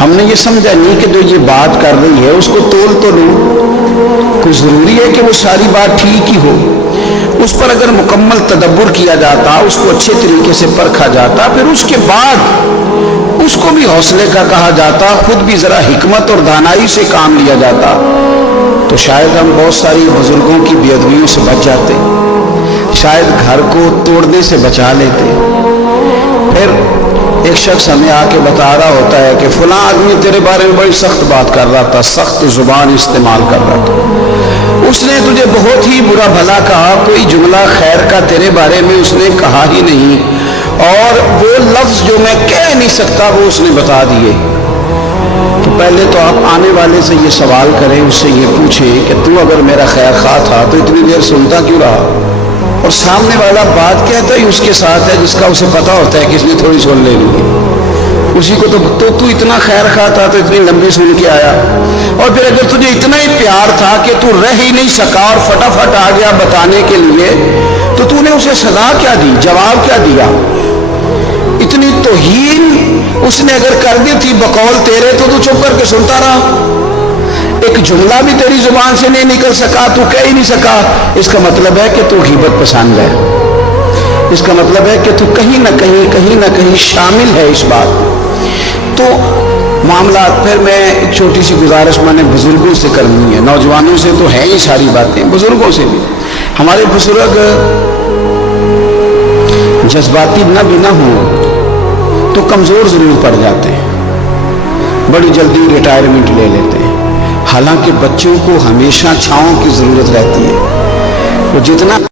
ہم نے یہ سمجھا نہیں کہ جو یہ بات کر رہی ہے اس کو تول تو لوں، کوئی ضروری ہے کہ وہ ساری بات ٹھیک ہی ہو؟ اس پر اگر مکمل تدبر کیا جاتا، اس کو اچھے طریقے سے پرکھا جاتا، پھر اس کے بعد اس کو بھی حوصلے کا کہا جاتا، خود بھی ذرا حکمت اور دانائی سے کام لیا جاتا، تو شاید ہم بہت ساری بزرگوں کی بے ادبیوں سے بچ جاتے، شاید گھر کو توڑنے سے بچا لیتے۔ پھر ایک شخص ہمیں آ کے بتا رہا ہوتا ہے کہ فلاں آدمی تیرے بارے میں بڑی سخت بات کر رہا تھا، سخت زبان استعمال کر رہا تھا، اس نے تجھے بہت ہی برا بھلا کہا، کوئی جملہ خیر کا تیرے بارے میں اس نے کہا ہی نہیں، اور وہ لفظ جو میں کہہ نہیں سکتا وہ اس نے بتا دیے۔ تو پہلے تو آپ آنے والے سے یہ سوال کریں، اس سے یہ پوچھیں کہ تو اگر میرا خیر خواہ تھا تو اتنی دیر سنتا کیوں رہا؟ اور سامنے والا بات کہتا ہی اس کے ساتھ ہے جس کا اسے پتا ہوتا ہے کہ اس نے تھوڑی سن لے لی، اسی کو تو اتنا خیر خواہ تھا تو اتنی لمبی سن کے آیا، اور پھر اگر تجھے اتنا ہی پیار تھا کہ تو رہ ہی نہیں سکا اور فٹافٹ آ گیا بتانے کے لیے، تو نے اسے سزا کیا دی، جواب کیا دیا؟ اتنی توہین اس نے اگر کر دی تھی بقول تیرے تو چپ کر کے سنتا رہا، ایک جملہ بھی تیری زبان سے نہیں نکل سکا، تو کہہ ہی نہیں سکا، اس کا مطلب ہے کہ تو غیبت پسند ہے، اس کا مطلب ہے کہ تو کہیں نہ کہیں شامل ہے اس بات۔ تو معاملات، پھر میں ایک چھوٹی سی گزارش میں نے بزرگوں سے کرنی ہے، نوجوانوں سے تو ہے ہی ساری باتیں، بزرگوں سے بھی۔ ہمارے بزرگ جذباتی نہ ہوں تو کمزور ضرور پڑ جاتے ہیں، بڑی جلدی ریٹائرمنٹ لے لیتے ہیں، حالانکہ بچوں کو ہمیشہ چھاؤں کی ضرورت رہتی ہے، وہ جتنا